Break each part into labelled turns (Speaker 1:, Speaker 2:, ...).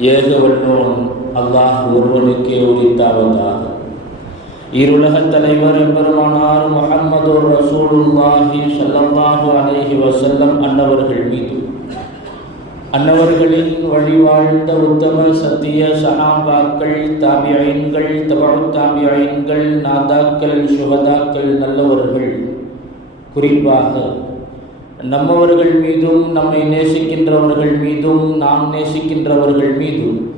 Speaker 1: ஏகவல்லோன் அல்லாஹ் ஒருவனுக்கே உரித்தாவதாக. இருலகத் தலைவர் எம்பெருமானார் முஹம்மது ரசூலுல்லாஹி சல்லல்லாஹு அலைஹி வசல்லம் அன்னவர்கள் மீது அன்னவர்களின் வழிவாழ்ந்த உத்தம சத்திய சஹாபாக்கள் தாபியைன்கள் தபு தாபியைன்கள் நாதாக்கள் சுகதாக்கள் நல்லவர்கள். குறிப்பாக நம்மவர்கள் மீதும் நம்மை நேசிக்கின்றவர்கள் மீதும் நாம் நேசிக்கின்றவர்கள் மீதும்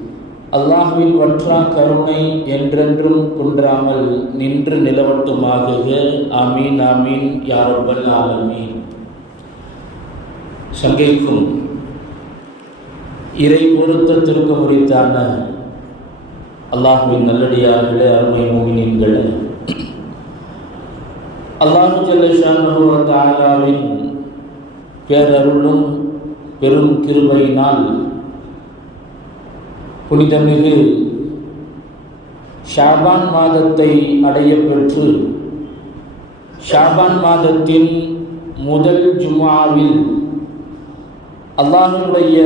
Speaker 1: அல்லாஹுவின் வற்றா கருணை என்றென்றும் குன்றாமல் நின்று நிலவட்டுமாகுக. ஆமீன் ஆமீன் யாரொப்பல் ஆலமீன். சங்கைக்கும் இறை பொருத்த திருக்க முறித்தான அல்லாஹுவின் நல்லடியார்களே அருமை மோகினீன்களே அல்லாஹு ஜல்லஷானுவின் பேரருளும் பெரும் கிருபையினால் புனிதமிகு ஷாபான் மாதத்தை அடைய பெற்று ஷாபான் மாதத்தின் முதல் ஜுமாவில் அல்லாஹனுடைய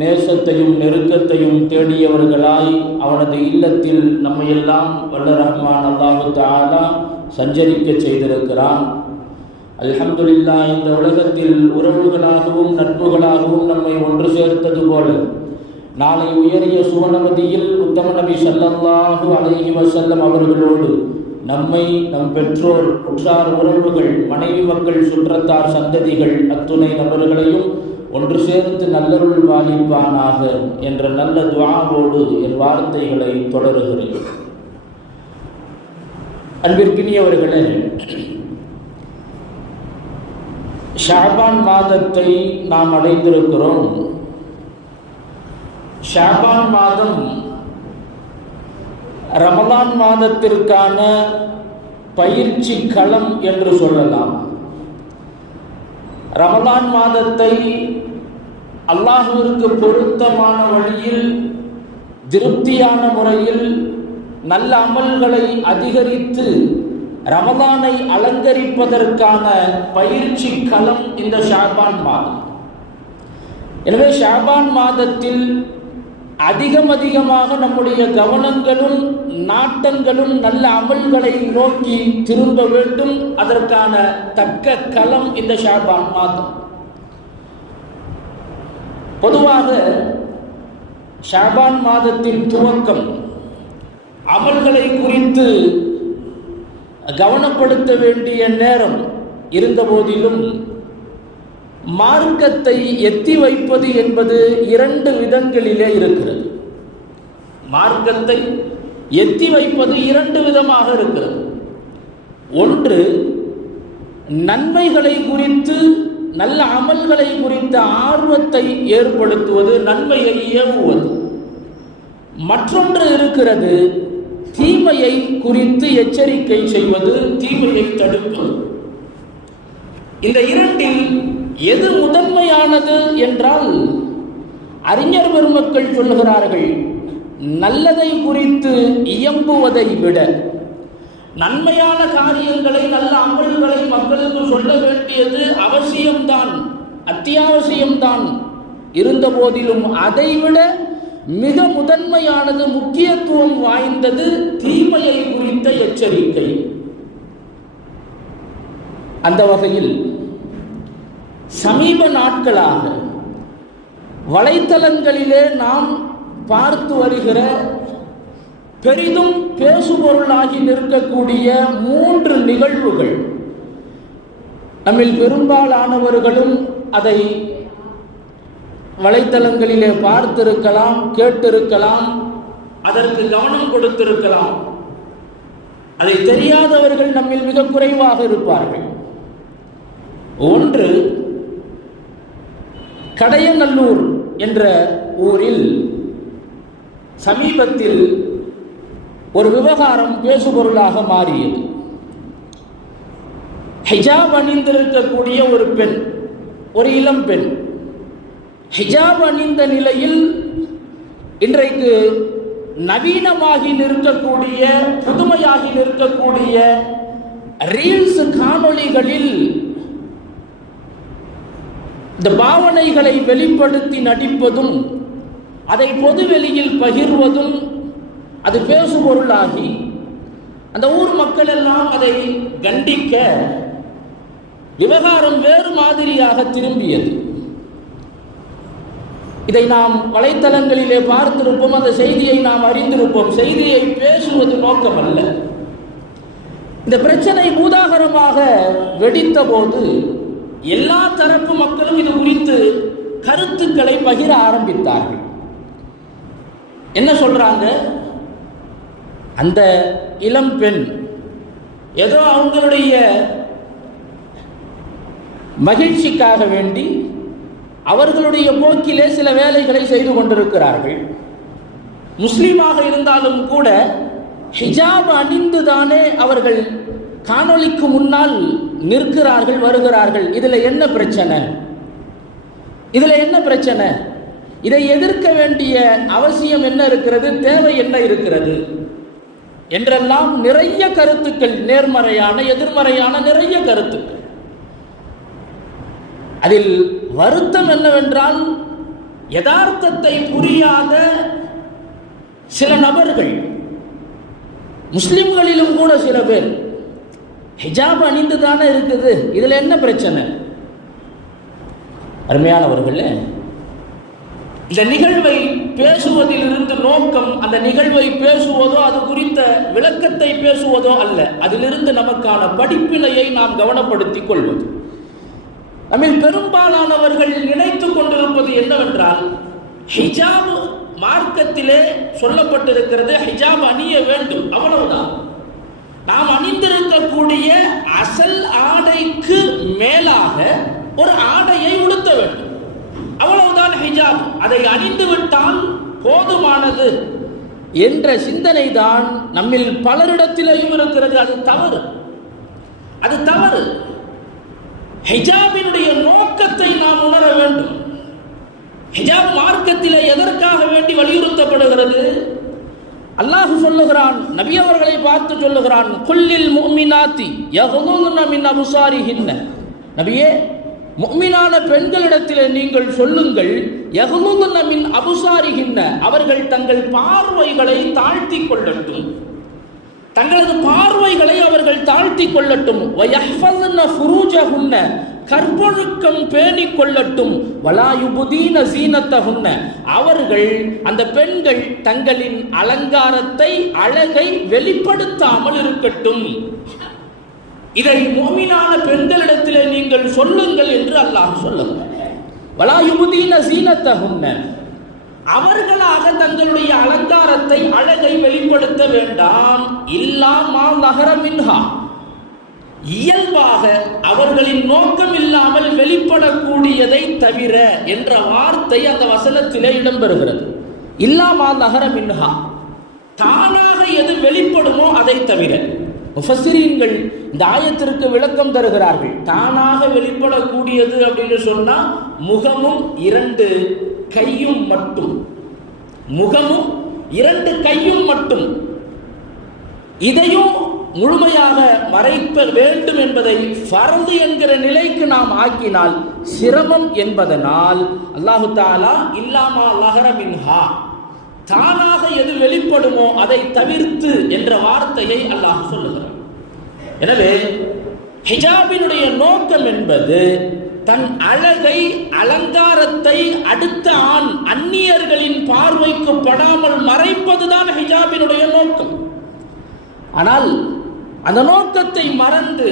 Speaker 1: நேசத்தையும் நெருக்கத்தையும் தேடியவர்களாய் அவனது இல்லத்தில் நம்மையெல்லாம் வல்ல ரஹ்மான் அல்லாஹு தாலா சஞ்சரிக்க செய்திருக்கிறான். அல்ஹம்துல்லா இந்த உலகத்தில் உறவுகளாகவும் நட்புகளாகவும் நம்மை ஒன்று சேர்த்தது போல நாளை உயரிய சுவனமதியில் உத்தம நபி சல்லல்லாஹு அலைஹி வசல்லம் அவர்களோடு நம்மை நம் பெற்றோர் உற்றார் உறவுகள் மனைவி மக்கள் சுற்றத்தார் சந்ததிகள் அத்துணை நபர்களையும் ஒன்று சேர்த்து நல்லருள் பாலிப்பானாக என்ற நல்ல துவாவோடு என் வார்த்தைகளை தொடருகிறேன். அன்பிற்கினியவர்களே ஷாபான் மாதத்தை நாம் அடைந்திருக்கிறோம். ஷாபான் மாதம் ரமலான் மாதத்திற்கான பயிற்சி களம் என்று சொல்லலாம். ரமலான் மாதத்தை அல்லாஹுவிற்கு பொருத்தமான வழியில் திருப்தியான முறையில் நல்ல அமல்களை அதிகரித்து ரமலானை அலங்கரிப்பதற்கான பயிற்சி களம் இந்த ஷாபான் மாதம். எனவே ஷாபான் மாதத்தில் அதிகம் அதிகமாக நம்முடைய கவனங்களும் நாட்டங்களும் நல்ல அமல்களை நோக்கி திரும்ப வேண்டும். அதற்கான தக்க களம் இந்த ஷாபான் மாதம். பொதுவாக ஷாபான் மாதத்தின் துவக்கம் அமல்களை குறித்து கவனப்படுத்த வேண்டிய நேரம் இருந்த போதிலும் மார்க்கத்தை எத்தி வைப்பது என்பது இரண்டு விதங்களிலே இருக்கிறது. மார்க்கத்தை எத்தி வைப்பது இரண்டு விதமாக இருக்கிறது. ஒன்று நன்மைகளை குறித்து நல்ல அமல்களை குறித்த ஆர்வத்தை ஏற்படுத்துவது நன்மையை ஏவுவது மற்றொன்று இருக்கிறது தீமையை குறித்து எச்சரிக்கை செய்வது தீமையை தடுப்பது. இந்த இரண்டில் எது முதன்மையானது என்றால் அறிஞர் பெருமக்கள் சொல்லுகிறார்கள் நல்லதை குறித்து இயம்புவதை விட நன்மையான காரியங்களை நல்ல அமல்களை மக்களுக்கு சொல்ல வேண்டியது அவசியம்தான் அத்தியாவசியம்தான். இருந்த போதிலும் அதைவிட மிக முதன்மையானது முக்கியத்துவம் வாய்ந்தது தீமையை குறித்த எச்சரிக்கை. அந்த வகையில் சமீப நாட்களாக வலைத்தளங்களிலே நாம் பார்த்து வருகிற பெரிதும் பேசுபொருளாகி நிற்கக்கூடிய மூன்று நிகழ்வுகள். நம்மில் பெரும்பாலானவர்களும் அதை வலைத்தளங்களிலே பார்த்திருக்கலாம் கேட்டிருக்கலாம் அதற்கு கவனம் கொடுத்திருக்கலாம். அதை தெரியாதவர்கள் நம்மில் மிக குறைவாக இருப்பார்கள். ஒன்று கடையநல்லூர் என்ற ஊரில் சமீபத்தில் ஒரு விவகாரம் பேசுபொருளாக மாறியது. ஹிஜாப் அணிந்திருக்கக்கூடிய ஒரு பெண் ஒரு இளம் பெண் ஹிஜாப் அணிந்த நிலையில் இன்றைக்கு நவீனமாகி நிற்கக்கூடிய புதுமையாகி நிற்கக்கூடிய ரீல்ஸ் காணொளிகளில் இந்த பாவனைகளை வெளிப்படுத்தி நடிப்பதும் அதை பொதுவெளியில் பகிர்வதும் அது பேசுபொருளாகி அந்த ஊர் மக்கள் எல்லாம் அதை கண்டிக்க விவகாரம் வேறு மாதிரியாக திரும்பியது. இதை நாம் வலைத்தளங்களிலே பார்த்திருப்போம் அந்த செய்தியை நாம் அறிந்திருப்போம். செய்தியை பேசுவது நோக்கம் அல்ல இந்த பிரச்சனை பூதாகரமாக வெடித்த போது எல்லா தரப்பு மக்களும் இது குறித்து கருத்துக்களை பகிர ஆரம்பித்தார்கள். என்ன சொல்றாங்க? அந்த இளம் பெண் ஏதோ அவங்களுடைய மகிழ்ச்சிக்காக வேண்டி அவர்களுடைய போக்கிலே சில வேலைகளை செய்து கொண்டிருக்கிறார்கள். முஸ்லீமாக இருந்தாலும் கூட ஹிஜாப் அணிந்துதானே அவர்கள் காணொளிக்கு முன்னால் நிற்கிறார்கள் வருகிறார்கள். இதில் என்ன பிரச்சனை? இதில் என்ன பிரச்சனை? இதை எதிர்க்க வேண்டிய அவசியம் என்ன இருக்கிறது? தேவை என்ன இருக்கிறது? என்றெல்லாம் நிறைய கருத்துக்கள் நேர்மறையான எதிர்மறையான நிறைய கருத்துக்கள். அதில் வருத்தம் என்னவென்றால் யதார்த்தத்தை புரியாத சில நபர்கள் முஸ்லிம்களிலும் கூட சில பேர் ஹிஜாப் அணிந்து தானே இருக்குது இதில் என்ன பிரச்சனை? அருமையானவர்களே இந்த நிகழ்வை பேசுவதிலிருந்து நோக்கம் அந்த நிகழ்வை பேசுவதோ அது குறித்த விளக்கத்தை பேசுவதோ அல்ல அதிலிருந்து நமக்கான படிப்பினையை நாம் கவனப்படுத்திக் கொள்வது. நம்மில் பெரும்பாலானவர்கள் நினைத்துக் கொண்டிருப்பது என்னவென்றால் ஹிஜாப் மார்க்கத்திலே சொல்லப்பட்டிருக்கிறது ஹிஜாப் அணிய வேண்டும் அவ்வளவுதான். நாம் அணிந்திருக்கக்கூடிய அசல் ஆடைக்கு மேலாக ஒரு ஆடையை உடுத்த வேண்டும். அவ்வளவுதான் ஹிஜாப் அதை அணிந்து விட்டால் போதுமானது என்ற சிந்தனை தான் நம்மில் பலரிடத்திலேயும் இருக்கிறது. அது தவறு. அது தவறு. ஹிஜாபினுடைய நோக்கத்தை நாம் உணர வேண்டும். ஹிஜாப் மார்க்கத்தில் எதற்காக வேண்டி வலியுறுத்தப்படுகிறது? அல்லாஹ் சொல்லுகிறான் நபி அவர்களை பார்த்து சொல்லுகிறான் குல்லில் முஃமினாத்தி யகுதுன மின் அபுசாரிஹின்ன. நபியே முஃமினான பெண்களிடத்தில் நீங்கள் சொல்லுங்கள் யகுதுன மின் அபுசாரி ஹின்ன அவர்கள் தங்கள் பார்வைகளை தாழ்த்தி கொள்ளட்டும். தங்களது பார்வைகளை அவர்கள் தாழ்த்தி கொள்ளட்டும். கற்பொழுக்கம் பேணிக் கொள்ளட்டும். வலாயுபுதீன சீனத்தகுன்ன அவர்கள் அந்த பெண்கள் தங்களின் அலங்காரத்தை அழகை வெளிப்படுத்தாமல் இருக்கட்டும். இதை மோமினான பெண்களிடத்தில் நீங்கள் சொல்லுங்கள் என்று அல்லாஹ் சொல்லுங்கள் வலாயுபுதீன சீனத்தகுன்ன அவர்களாக தங்களுடைய அலங்காரத்தை அழகை வெளிப்படுத்த வேண்டாம். இல்லாமா நகரமின்ஹா இயல்பாக அவர்களின் நோக்கம் இல்லாமல் வெளிப்படக்கூடியதை தவிர என்ற வார்த்தை அந்த வசனத்திலே இடம்பெறுகிறது. இல்லாமா நகரமின்ஹா தானாக எது வெளிப்படுமோ அதை தவிர. முஃபசிரீன்கள் இந்த ஆயத்திற்கு விளக்கம் தருகிறார்கள். தானாக வெளிப்படக்கூடியது அப்படின்னு சொன்னா முகமும் இரண்டு கையும் மட்டும். முகமும் இரண்டு கையும் மட்டும். இதையும் முழுமையாக மறைப்ப வேண்டும் என்பதை பரந்து என்கிற நிலைக்கு நாம் ஆக்கினால் சிரமம் என்பதனால் அல்லாஹு தாலா இல்லாமா லஹரமின்ஹா தானாக எது வெளிப்படுமோ அதை தவிர்த்து என்ற வார்த்தையை அல்லாஹ் சொல்லுகிறார் எனவே ஹிஜாபினுடைய நோக்கம் என்பது தன் அழகை அலங்காரத்தை அடுத்த ஆண் அந்நியர்களின் பார்வைக்கு படாமல் மறைப்பதுதான் ஹிஜாபினுடைய நோக்கம். ஆனால் அந்த நோக்கத்தை மறந்து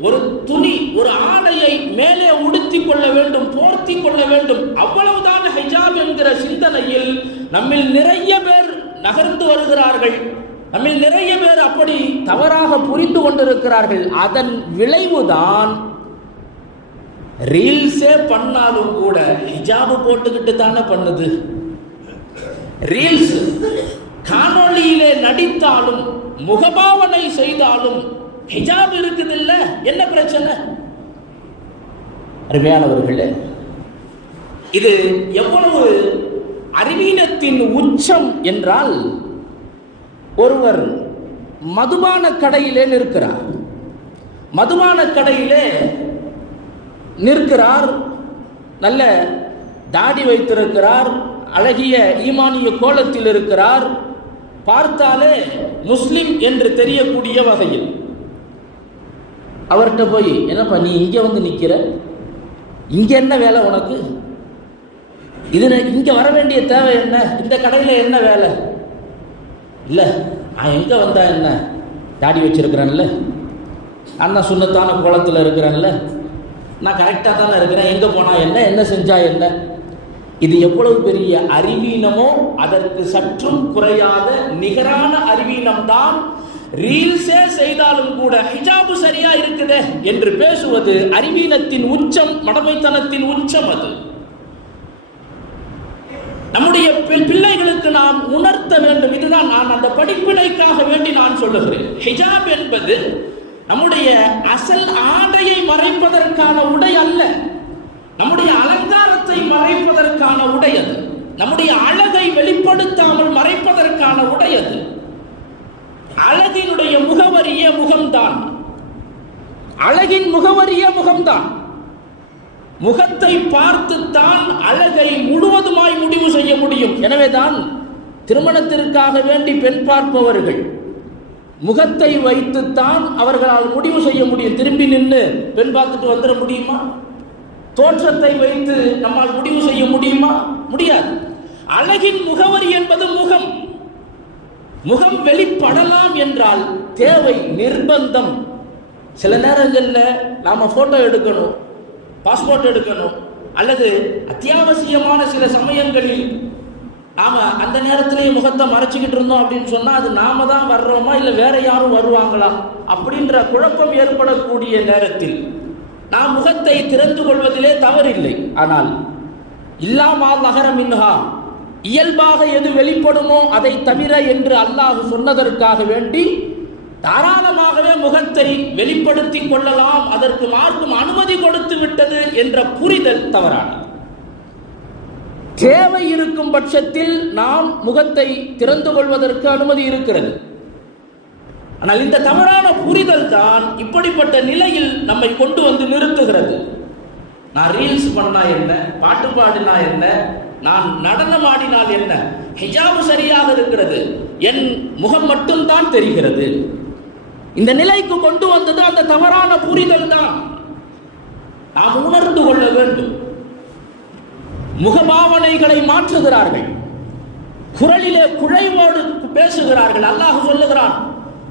Speaker 1: ஒரு துணி ஒரு ஆடையை மேலே உடுத்திக் கொள்ள வேண்டும் போர்த்தி கொள்ள வேண்டும் அவ்வளவுதான் ஹிஜாப் என்கிற சிந்தனையில் நம்மில் நிறைய பேர் நகர்ந்து வருகிறார்கள். நம்மில் நிறைய பேர் அப்படி தவறாக புரிந்து கொண்டிருக்கிறார்கள். அதன் விளைவுதான் ரீல்ஸே பண்ணாலும் கூட ஹிஜாபு போட்டுக்கிட்டு தானே பண்ணுது. ரீல்ஸ். காணொளியிலே நடித்தாலும் முகபாவனை செய்தாலும் ஹிஜாப் இருக்குது இல்ல என்ன பிரச்சனை? அருமையானவர்களே இது எவ்வளவு அறிவீனத்தின் உச்சம் என்றால் ஒருவர் மதுபான கடையிலே நிற்கிறார். மதுபான கடையிலே நிற்கிறார் நல்ல தாடி வைத்திருக்கிறார் அழகிய ஈமானிய கோலத்தில் இருக்கிறார். பார்த்தாலே முஸ்லிம் என்று தெரியக்கூடிய வகையில் அவர்கிட்ட போய் என்னப்பா நீ இங்கே வந்து நிற்கிற இங்கே என்ன வேலை உனக்கு? இது இங்கே வர வேண்டிய தேவை என்ன? இந்த கடையில் என்ன வேலை? இல்லை நான் எங்கே வந்தா என்ன? தாடி வச்சிருக்கிறேன்ல. அண்ணன் சுண்ணத்தான கோலத்தில் இருக்கிறேன்ல. நான் கரெக்டாக தானே இருக்கிறேன். எங்கே போனால் என்ன என்ன செஞ்சால் என்ன? இது எவ்வளவு பெரிய அறிவீனமோ அதற்கு சற்றும் குறையாத நிகரான அறிவீனம் தான் ரீல்ஸே செய்தாலும் கூட ஹிஜாபு சரியா இருக்குதே என்று பேசுவது அறிவீனத்தின் உச்சம் மடமைத்தனத்தின் உச்சம் அது. நம்முடைய பி- பிள்ளைகளுக்கு நாம் உணர்த்த வேண்டும். இதுதான் நான் அந்த படிப்பினைக்காக வேண்டி நான் சொல்லுகிறேன். ஹிஜாப் என்பது நம்முடைய அசல் ஆடையை மறைப்பதற்கான உடை அல்ல. நம்முடைய அலங்காரத்தை மறைப்பதற்கான உடை அது. நம்முடைய அழகை வெளிப்படுத்தாமல் மறைப்பதற்கான உடை அது. அழகினுடைய முகவரியே முகம்தான். அழகின் முகவரியே முகம்தான். முகத்தை பார்த்துத்தான் அழகை முழுவதுமாய் முடிவு செய்ய முடியும். எனவேதான் திருமணத்திற்காக வேண்டி பெண் பார்ப்பவர்கள் முகத்தை வைத்துத்தான் அவர்களால் முடிவு செய்ய முடியும். திரும்பி நின்று பெண் பார்த்துட்டு வந்துட முடியுமா? தோற்றத்தை வைத்து நம்மால் முடிவு செய்ய முடியுமா? முடியாது. அழகின் முகவரி என்பது முகம். முகம் வெளிப்படலாம் என்றால் தேவை நிர்பந்தம். சில நேரங்களில் நாம போட்டோ எடுக்கணும் பாஸ்போர்ட் எடுக்கணும் அல்லது அத்தியாவசியமான சில சமயங்களில் நாம அந்த நேரத்திலேயே முகத்தை மறைச்சிக்கிட்டு இருந்தோம் அப்படின்னு சொன்னா அது நாம தான் வர்றோமா இல்லை வேற யாரும் வருவாங்களா? அப்படின்ற குழப்பம் ஏற்படக்கூடிய நேரத்தில் நாம் முகத்தை திறந்து கொள்வதிலே தவறில்லை. ஆனால் இல்லாமா நகரம் இன்ஹா இயல்பாக எது வெளிப்படுமோ அதை தவிர என்று அல்லாஹ் சொன்னதற்காக வேண்டி தாராளமாகவே முகத்தை வெளிப்படுத்திக் கொள்ளலாம் அதற்கு மார்க்கும் அனுமதி கொடுத்து விட்டது என்ற புரிதல் தவறானது. தேவை இருக்கும் பட்சத்தில் நாம் முகத்தை திறந்து கொள்வதற்கு அனுமதி இருக்கிறது. ஆனால் இந்த தவறான புரிதல் தான் இப்படிப்பட்ட நிலையில் நம்மை கொண்டு வந்து நிறுத்துகிறது. நான் ரீல்ஸ் பண்ணா என்ன? பாட்டு பாடினா என்ன? நான் நடனம் ஆடினால் என்ன? ஹிஜாபு சரியாக இருக்கிறது. என் முகம் மட்டும்தான் தெரிகிறது. இந்த நிலைக்கு கொண்டு வந்தது அந்த தவறான புரிதல் தான். நாம் உணர்ந்து கொள்ள வேண்டும். முகபாவனைகளை மாற்றுகிறார்கள். குரலிலே குழைவோடு பேசுகிறார்கள். அல்லாஹ் சொல்லுகிறான்.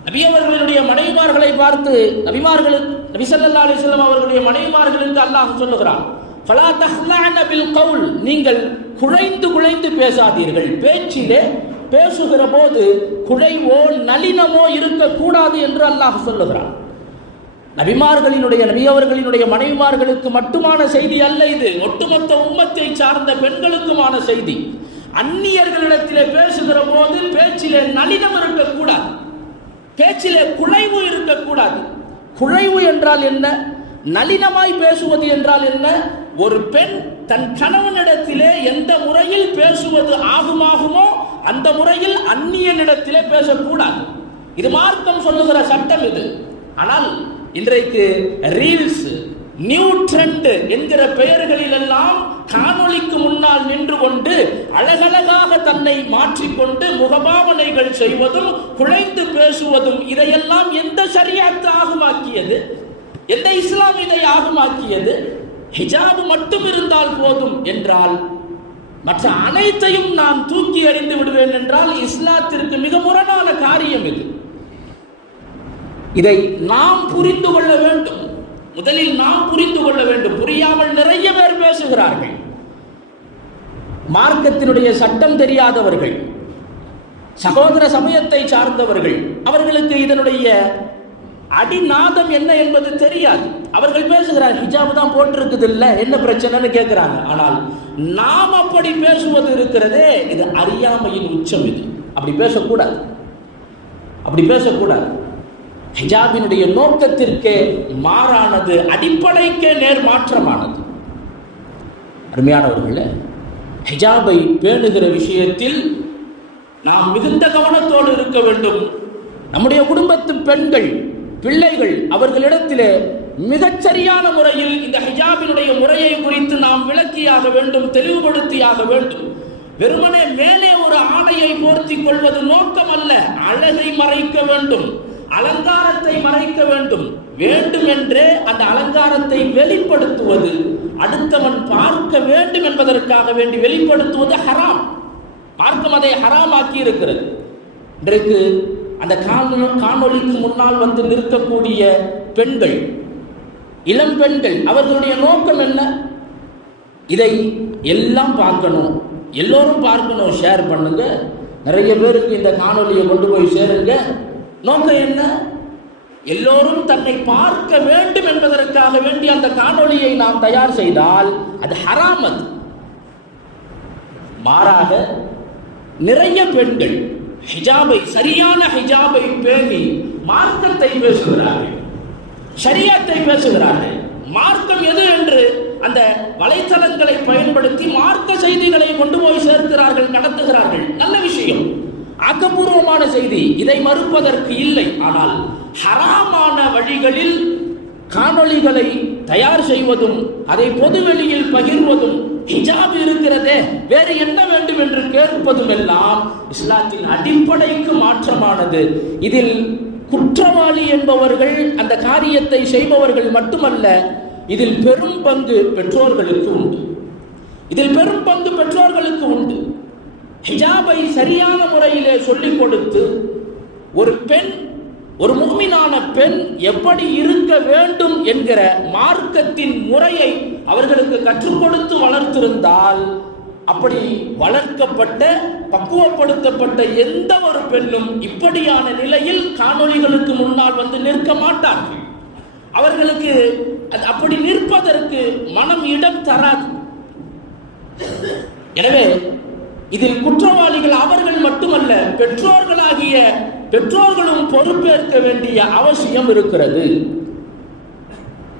Speaker 1: நபியவர்களுடைய மனைவிமார்களை பார்த்து நபிமார்களுக்கு நபிசல்லா அலிஸ்லாம் அலைஹி வஸல்லம் அவர்களுடைய மனைவிமார்களுக்கு அல்லாஹ் சொல்லுகிறான். ஃபலா தஹ்லஅன பில் கவுல். நீங்கள் குழைந்து குழைந்து பேசாதீர்கள். பேச்சிலே பேசுகிற போது குழைவோ நளினமோ இருக்கக்கூடாது என்று அல்லாஹ் சொல்லுகிறான். நபிமார்களினுடைய நபியவர்களினுடைய மனைவிமார்களுக்கு மட்டுமான செய்தி அல்ல இது. ஒட்டுமொத்த உம்மத்தை சார்ந்த பெண்களுக்குமான செய்தி. அந்நியர்களிடத்திலே பேசுகிற போது பேச்சிலே நளினம் இருக்கக்கூடாது. பேச்சிலே குழைவு இருக்கக்கூடாது. குழைவு என்றால் என்ன? நளினமாய் பேசுவது என்றால் என்ன? ஒரு பெண் தன் கணவனிடத்திலே எந்த முறையில் பேசுவது ஆகுமாகுமோ அந்த முறையில் அந்நியனிடத்திலே பேசக்கூடாது. இது மார்க்கம் சொல்லுகிற சட்டம் இது. ஆனால் இன்றைக்கு ரீல்ஸ் நியூ ட்ரெண்ட் என்கிற பெயர்களில் எல்லாம் காணொளிக்கு முன்னால் நின்று கொண்டு அழகழகாக தன்னை மாற்றிக்கொண்டு முகபாவனைகள் செய்வதும் குழைந்து பேசுவதும் இதையெல்லாம் எந்த ஷரியாத்து ஆகுமாக்கியது? எந்த இஸ்லாம் இதை ஆகுமாக்கியது? ஹிஜாபு மட்டும் இருந்தால் போதும் என்றால் மற்ற அனைத்தையும் நான் தூக்கி அறிந்து விடுவேன் என்றால் இஸ்லாத்திற்கு மிக முரணான காரியம் இது. இதை நாம் புரிந்து கொள்ள வேண்டும். முதலில் நாம் புரிந்து கொள்ள வேண்டும். புரியாமல் நிறைய பேர் பேசுகிறார்கள். மார்க்கத்தினுடைய சட்டம் தெரியாதவர்கள் சகோதர சமயத்தை சார்ந்தவர்கள் அவர்களுக்கு இதனுடைய அடிநாதம் என்ன என்பது தெரியாது. அவர்கள் பேசுகிறார் ஹிஜாபு தான் போட்டிருக்குது இல்லை என்ன பிரச்சனைன்னு கேட்கிறாங்க ஆனால் நாம் அப்படி பேசுவது இருக்கிறதே இது அறியாமையின் உச்சம் இது. அப்படி பேசக்கூடாது. அப்படி பேசக்கூடாது. ஹிஜாபினுடைய நோக்கத்திற்கு மாறானது அடிப்படைக்கே நேர் மாற்றமானது. அருமையானவர்களே ஹிஜாபை பேணுகிற விஷயத்தில் நாம் மிகுந்த கவனத்தோடு இருக்க வேண்டும். நம்முடைய குடும்பத்து பெண்கள் பிள்ளைகள் அவர்களிடத்திலே மிகச்சரியான முறையில் இந்த ஹிஜாபினுடைய முறையை குறித்து நாம் விளக்கியாக வேண்டும் தெளிவுபடுத்தியாக வேண்டும். வெறுமனே மேலே ஒரு ஆடையை போர்த்தி கொள்வது நோக்கம் அல்ல அழகை மறைக்க வேண்டும். அலங்காரத்தை மறைக்க வேண்டும். வேண்டும் என்றே அந்த அலங்காரத்தை வெளிப்படுத்துவது அடுத்தவன் பார்க்க வேண்டும் என்பதற்காக வேண்டி வெளிப்படுத்துவது ஹராம். மார்க்கம் அதை ஹராமாக்கி இருக்கிறது இன்றைக்கு அந்த காணொலிக்கு காணொளிக்கு முன்னால் வந்து நிற்கக்கூடிய பெண்கள் இளம் பெண்கள் அவர்களுடைய நோக்கம் என்ன? இதை எல்லாம் பார்க்கணும். எல்லோரும் பார்க்கணும். ஷேர் பண்ணுங்க. நிறைய பேருக்கு இந்த காணொலியை கொண்டு போய் சேருங்க. நோக்கம் என்ன? எல்லோரும் தன்னை பார்க்க வேண்டும் என்பதற்காக வேண்டி அந்த காணொளியை நாம் தயார் செய்தால் அது ஹராமத் மாறாக நிறைய பெண்கள் ஹிஜாபை சரியான ஹிஜாபை பேணி மார்க்கத்தை பேசுகிறார்கள். சரியத்தை பேசுகிறார்கள். மார்க்கம் எது என்று அந்த வலைத்தளங்களை பயன்படுத்தி மார்க்க செய்திகளை கொண்டு போய் சேர்க்கிறார்கள் நடத்துகிறார்கள். நல்ல விஷயம். ஆக்கப்பூர்வமான செய்தி. இதை மறுப்பதற்கு இல்லை. ஆனால் ஹராமான வழிகளில் காணொளிகளை தயார் செய்வதும் அதை பொதுவெளியில் பகிர்வதும் ஹிஜாப் இருக்கிறதே. வேறு என்ன வேண்டும் என்று கேட்பதும் எல்லாம் இஸ்லாத்தின் அடிப்படைக்கு மாற்றமானது. இதில் குற்றவாளி என்பவர்கள் அந்த காரியத்தை செய்பவர்கள் மட்டுமல்ல இதில் பெரும் பங்கு பெற்றோர்களுக்கு உண்டு. இதில் பெரும் பங்கு பெற்றோர்களுக்கு உண்டு. ஹிஜாபை சரியான முறையிலே சொல்லிக் கொடுத்து ஒரு பெண் ஒரு முகமினான பெண் எப்படி இருக்க வேண்டும் என்கிற மார்க்கத்தின் முறையை அவர்களுக்கு கற்றுக் கொடுத்து வளர்த்திருந்தால் அப்படி வளர்க்கப்பட்ட பக்குவப்படுத்தப்பட்ட எந்த ஒரு பெண்ணும் இப்படியான நிலையில் காணொளிகளுக்கு முன்னால் வந்து நிற்க மாட்டார்கள். அவர்களுக்கு அப்படி நிற்பதற்கு மனம் இடம் தராது. எனவே இதில் குற்றவாளிகள் அவர்கள் மட்டுமல்ல பெற்றோர்களாகிய பெற்றோர்களும் பொறுப்பேற்க வேண்டிய அவசியம் இருக்கிறது.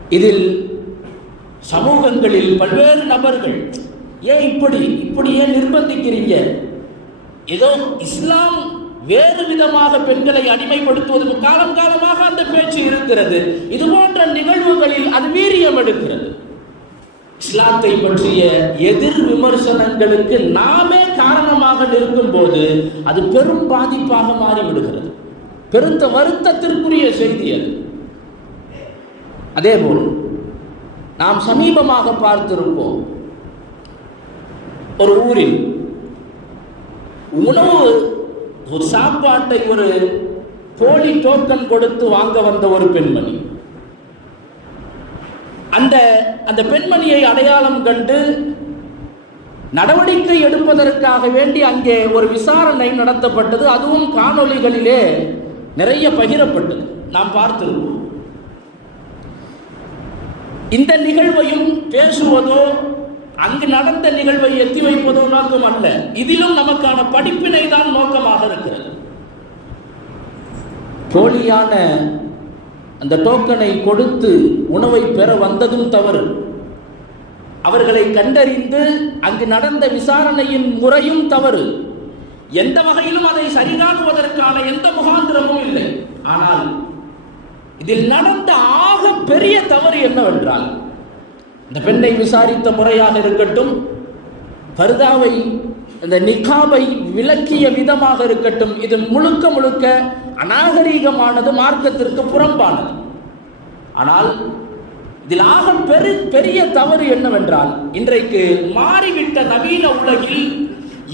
Speaker 1: இதில் சமூகங்களில் பல்வேறு நபர்கள் ஏன் இப்படி? இப்படியே நிர்பந்திக்கிறீங்க? ஏதோ இஸ்லாம் வேறு விதமாக பெண்களை அடிமைப்படுத்துவதும் காலம் காலமாக அந்த பேச்சு இருக்கிறது. இது போன்ற நிகழ்வுகளில் அது வீரியம் எடுக்கிறது. இஸ்லாத்தை பற்றிய எதிர் விமர்சனங்களுக்கு நாமே காரணமாக நிற்கும் போது அது பெரும் பாதிப்பாக மாறிவிடுகிறது. பெருத்த வருத்தத்திற்குரிய செய்தி அது. அதேபோல் நாம் சமீபமாக பார்த்திருப்போம். ஒரு ஊரில் உணவு ஒரு சாப்பாட்டை ஒரு போலி டோக்கன் கொடுத்து வாங்க வந்த ஒரு பெண்மணி. அந்த அந்த பெண்மணியை அடையாளம் கண்டு நடவடிக்கை எடுப்பதற்காக வேண்டி அங்கே ஒரு விசாரணை நடத்தப்பட்டது. அதுவும் காணொளிகளிலே நிறைய பகிரப்பட்டது. நாம் பார்த்திருக்கோம் இந்த நிகழ்வையும் பேசுவதோ அங்கு நடந்த நிகழ்வை எத்தி வைப்பதோ நோக்கம் அல்ல. இதிலும் நமக்கான படிப்பினை தான் நோக்கமாக இருக்கிறது. போலியான அந்த டோக்கனை கொடுத்து உணவை பெற வந்ததும் தவறு. அவர்களை கண்டறிந்து அங்கு நடந்த விசாரணையின் முறையும் தவறு. எந்த வகையிலும் அதை சரிதாக்குவதற்கான எந்த முகாந்திரமும் இல்லை. ஆனால் இதில் நடந்த ஆக பெரிய தவறு என்னவென்றால் இந்த பெண்ணை விசாரித்த முறையாக இருக்கட்டும் பர்தாவை இந்த நிகாபை விளக்கிய விதமாக இருக்கட்டும் இது முழுக்க முழுக்க அநாகரீகமானது மார்க்கத்திற்கு புறம்பானது. ஆனால் இதில் ஆக பெரு பெரிய தவறு என்னவென்றால் இன்றைக்கு மாறிவிட்ட நவீன உலகில்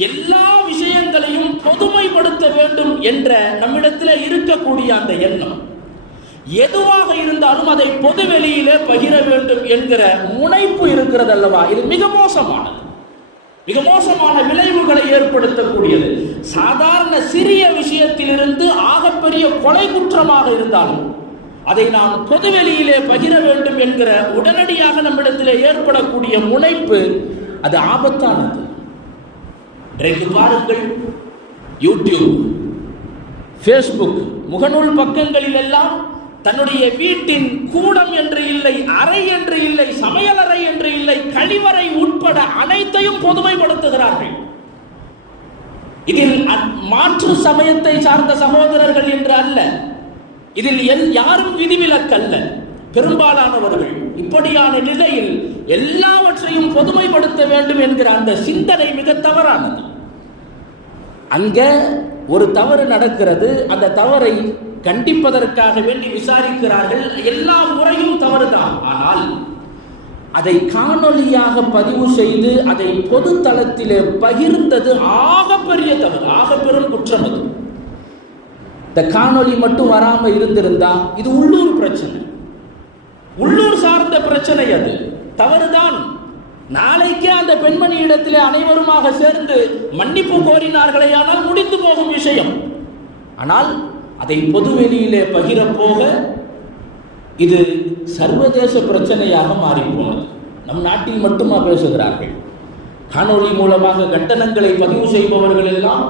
Speaker 1: எல்லா விஷயங்களையும் பொதுமைப்படுத்த வேண்டும் என்ற நம்மிடத்தில் இருக்கக்கூடிய அந்த எண்ணம். எதுவாக இருந்தாலும் அதை பொது வெளியிலே பகிர வேண்டும் என்கிற முனைப்பு இருக்கிறது அல்லவா இது மிக மோசமானது. மிக மோசமான விளைவுகளை ஏற்படுத்தக்கூடியது. சாதாரண சிறிய விஷயத்திலிருந்து ஆகப்பெரிய கொலை குற்றமாக இருந்தாலும் அதை நாம் பொதுவெளியிலே பகிர வேண்டும் என்கிற உடனடியாக நம்மிடத்திலே ஏற்படக்கூடிய முனைப்பு அது ஆபத்தானது. இன்றைக்கு பாருங்கள் யூடியூப் ஃபேஸ்புக் முகநூல் பக்கங்களில் எல்லாம் தன்னுடைய வீட்டின் கூடம் என்று இல்லை அறை என்று இல்லை சமையலறை என்று இல்லை கழிவறை உட்பட அனைத்தையும் பொதுமைப்படுத்துகிறார்கள். இதில் அ- மாற்று சமயத்தை சார்ந்த சகோதரர்கள் என்று அல்ல. இதில் எல் யாரும் விதிவிலக்கல்ல. பெரும்பாலானவர்கள் இப்படியான நிலையில் எல்லாவற்றையும் பொதுமைப்படுத்த வேண்டும் என்கிற அந்த சிந்தனை மிக தவறானது. அங்க ஒரு தவறு நடக்கிறது. அந்த தவறை கண்டிப்பதற்காக வேண்டி விசாரிக்கிறார்கள். எல்லா முறையும் தவறுதான். ஆனால் அதை காணொளியாக பதிவு செய்து அதை பொது தளத்திலே பகிர்ந்தது ஆகப்பெரிய தவறு. ஆகப்பெரும் குற்றம் அது. இந்த காணொலி மட்டும் வராமல் இருந்திருந்தா இது உள்ளூர் பிரச்சனை. உள்ளூர் சார்ந்த பிரச்சனை அது. தவறுதான். நாளைக்கே அந்த பெண்மணி இடத்திலே அனைவருமாக சேர்ந்து மன்னிப்பு கோரினார்களே ஆனால் முடிந்து போகும் விஷயம். ஆனால் அதை பொதுவெளியிலே பகிரப்போக இது சர்வதேச பிரச்சனையாக மாறிப்போனது. நம் நாட்டில் மட்டுமா பேசுகிறார்கள்? காணொளி மூலமாக கண்டனங்களை பதிவு செய்பவர்கள் எல்லாம்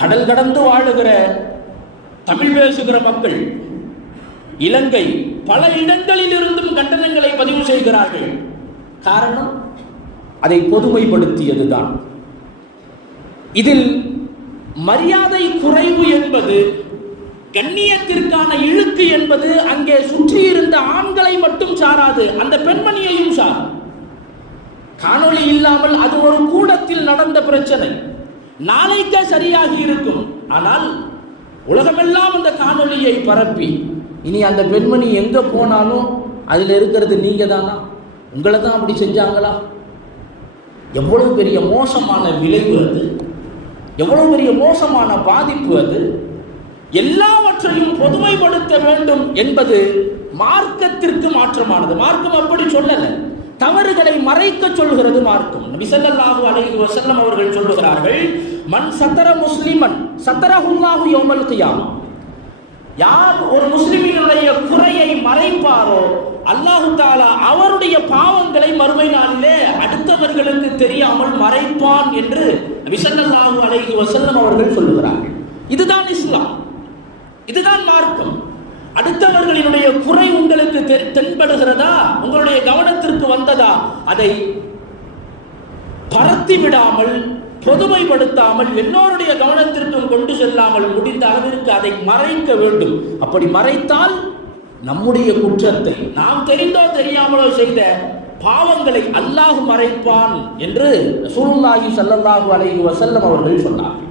Speaker 1: கடல் கடந்து வாழுகிற தமிழ் பேசுகிற மக்கள் இலங்கை பல இடங்களில் இருந்தும் கண்டனங்களை பதிவு செய்கிறார்கள். காரணம் அதை பொதுமைப்படுத்தியதுதான். இதில் மரியாதை குறைவு என்பது கண்ணியத்திற்கான இழுக்கு என்பது அங்கே சுற்றி இருந்த ஆண்களை மட்டும் சாராது அந்த பெண்மணியையும் சார் காணொளி இல்லாமல் அது ஒரு கூடத்தில் நடந்த பிரச்சனை. நாளைக்கே சரியாகி இருக்கும். ஆனால் உலகமெல்லாம் அந்த காணொளியை பரப்பி. இனி அந்த பெண்மணி எங்கே போனாலும் அதில் இருக்கிறது நீங்கள் தானா உங்களை தான் அப்படி செஞ்சாங்களா? எவ்வளவு பெரிய மோசமான விளைவு அது. எவ்வளவு பெரிய மோசமான பாதிப்பு அது. எல்லாவற்றையும் பொதுமைப்படுத்த வேண்டும் என்பது மார்க்கத்திற்கு மாற்றமானது. மார்க்கம் அப்படி சொல்லலை. தவறுகளை மறைக்க சொல்கிறது மார்க்கம். நபி ஸல்லல்லாஹு வசல்லம் அவர்கள் சொல்லுகிறார்கள் மண் சத்தர முஸ்லிமன் சத்தரஹுல்லாஹு யௌமல் கியாமா யார் ஒரு முஸ்லிமினுடைய குறையை மறைப்பாரோ அல்லாஹு தாலா அவருடைய பாவங்களை மறுமை நாளிலே அடுத்தவர்களுக்கு தெரியாமல் மறைப்பான் என்று விசல்லல்லாஹு அலைஹி வசல்லம் அவர்கள் சொல்லுகிறார்கள். இதுதான் இஸ்லாம். இதுதான் மார்க்கம். அடுத்தவர்களினுடைய குறை உங்களுக்கு தெ- தென்படுகிறதா உங்களுடைய கவனத்திற்கு வந்ததா அதை பரத்தி விடாமல் பொதுமைப்படுத்தாமல் எல்லோருடைய கவனத்திற்கும் கொண்டு செல்லாமல் முடிந்த அளவிற்கு அதை மறைக்க வேண்டும். அப்படி மறைத்தால் நம்முடைய குற்றத்தை நாம் தெரிந்தோ தெரியாமலோ செய்த பாவங்களை அல்லாஹ் மறைப்பான் என்று சூழ்நாயி சல்லல்லாஹு அலைஹி வசல்லம் அவர்கள் சொன்னார்கள்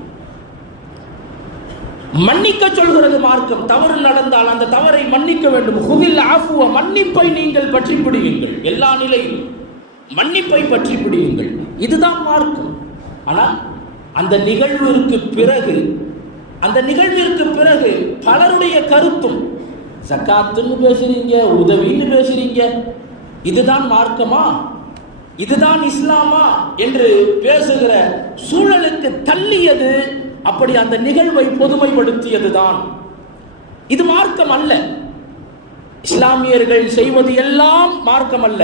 Speaker 1: மன்னிக்க சொல்கிறது மார்க்கம். தவறு நடந்தால் அந்த தவறை மன்னிக்க வேண்டும். ஹுவில் ஆஃபுவ மன்னிப்பை நீங்கள் பற்றி பிடியுங்கள். எல்லா நிலையிலும் மன்னிப்பை பற்றி பிடியுங்கள். இதுதான் மார்க்கம். ஆனால் அந்த நிகழ்விற்கு பிறகு அந்த நிகழ்விற்கு பிறகு பலருடைய கருத்தும் ஜக்காத்துன்னு பேசுறீங்க உதவின்னு பேசுறீங்க இதுதான் மார்க்கமா? இதுதான் இஸ்லாமா? என்று பேசுகிற சூழலுக்கு தள்ளியது அப்படி அந்த நிகழ்வை பொதுமைப்படுத்தியதுதான். இது மார்க்கம் அல்ல. இஸ்லாமியர்கள் செய்வது எல்லாம் மார்க்கம் அல்ல.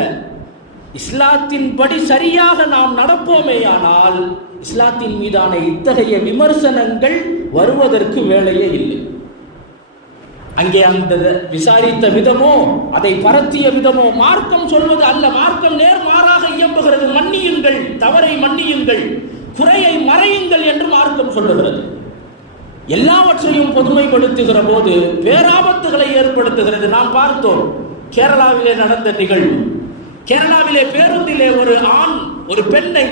Speaker 1: இஸ்லாத்தின்படி சரியாக நாம் நடப்போமேயானால் இஸ்லாத்தின் மீதான இத்தகைய விமர்சனங்கள் வருவதற்கு வேலையே இல்லை. அங்கே அந்த விசாரித்த விதமோ அதை பரத்திய விதமோ மார்க்கம் சொல்வது அல்ல. மார்க்கம் நேர்மாறாக இயம்புகிறது. மன்னியுங்கள் தவறை மன்னியுங்கள் குறையை மறையுங்கள் என்று மார்க்கம் சொல்லுகிறது. எல்லாவற்றையும் பொதுமைப்படுத்துகிற போது பேராபத்துகளை ஏற்படுத்துகிறது. நாம் பார்த்தோம் கேரளாவிலே நடந்த நிகழ்வு. கேரளாவிலே பேருந்திலே ஒரு ஆண் ஒரு பெண்ணை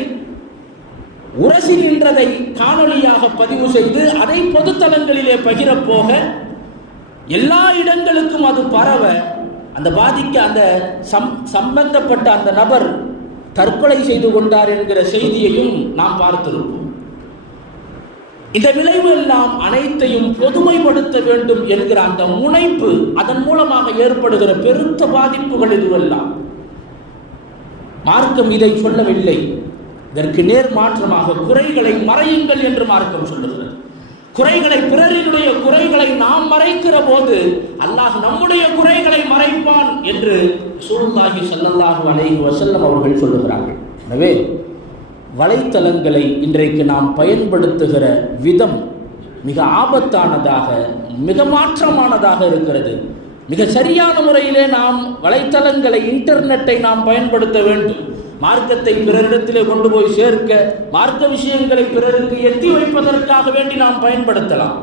Speaker 1: உரசி நின்றதை காணொலியாக பதிவு செய்து அதை பொதுத்தலங்களிலே பகிரப்போக எல்லா இடங்களுக்கும் அது பரவ அந்த பாதிக்க அந்த சம் சம்பந்தப்பட்ட அந்த நபர் தற்கொலை செய்து கொண்டார் என்கிற செய்தியையும் நாம் பார்த்திருப்போம். இந்த விளைவு எல்லாம் அனைத்தையும் பொதுமைப்படுத்த வேண்டும் என்கிற அந்த முனைப்பு அதன் மூலமாக ஏற்படுகிற பெருத்த பாதிப்புகள் இதுவெல்லாம். மார்க்கம் இதை சொல்லவில்லை. இதற்கு நேர் மாற்றமாக குறைகளை மறையுங்கள் என்று மார்க்கம் சொல்லுகிறது. குறைகளை பிறரினுடைய குறைகளை நாம் மறைக்கிற போது அல்லாஹ் நம்முடைய குறைகளை மறைப்பான் என்று சூழ்நாகி ஸல்லல்லாஹு அலைஹி வசல்லம் அவர்கள் சொல்லுகிறார்கள். எனவே வலைத்தளங்களை இன்றைக்கு நாம் பயன்படுத்துகிற விதம் மிக ஆபத்தானதாக மிக மாற்றமானதாக இருக்கிறது. மிக சரியான முறையிலே நாம் வலைத்தளங்களை இன்டர்நெட்டை நாம் பயன்படுத்த வேண்டும். மார்க்கத்தை பிறரிடத்திலே கொண்டு போய் சேர்க்க மார்க்க விஷயங்களை பிறருக்கு எத்தி வைப்பதற்காக வேண்டி நாம் பயன்படுத்தலாம்.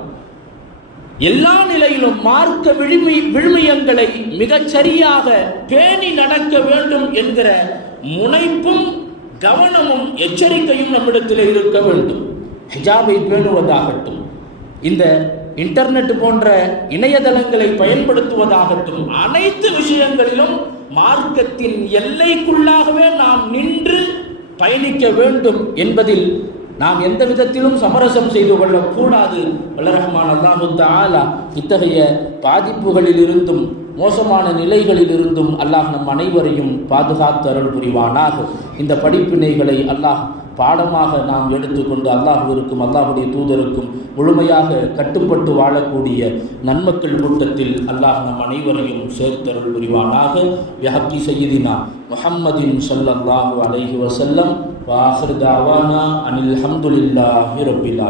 Speaker 1: எல்லா நிலையிலும் மார்க்க விழுமை விழுமியங்களை மிகச் சரியாக பேணி நடக்க வேண்டும் என்கிற முனைப்பும் கவனமும் எச்சரிக்கையும் நம்மிடத்தில் இருக்க வேண்டும். ஹிஜாபை பேணுவதாகட்டும். இந்த இன்டர்நெட் போன்ற இணையதளங்களை பயன்படுத்துவதாகட்டும் அனைத்து விஷயங்களிலும் மார்க்கத்தின் எல்லைக்குள்ளாகவே நாம் நின்று பயணிக்க வேண்டும் என்பதில் நாம் எந்த விதத்திலும் சமரசம் செய்து கொள்ளக்கூடாது. வல்லரகமான அல்லாஹு ஆலா இத்தகைய பாதிப்புகளில் இருந்தும் மோசமான நிலைகளிலிருந்தும் அல்லாஹ் நம் அனைவரையும் பாதுகாத்து அருள் புரிவானாக. இந்த படிப்பினைகளை அல்லாஹ் பாடமாக நாம் எடுத்துக்கொண்டு அல்லாஹுவிற்கும் அல்லாஹுடைய தூதருக்கும் முழுமையாக கட்டுப்பட்டு வாழக்கூடிய நன்மக்கள் கூட்டத்தில் அல்லாஹ் நம் அனைவரையும் சேர்த்தருள் புரிவானாக. வியாக்கி செய்தினா முஹம்மதின் ஸல்லல்லாஹு அலைஹி வசல்லம் வாஹர் தாவானா அனில் ஹம்துலில்லாஹி ரப்பில்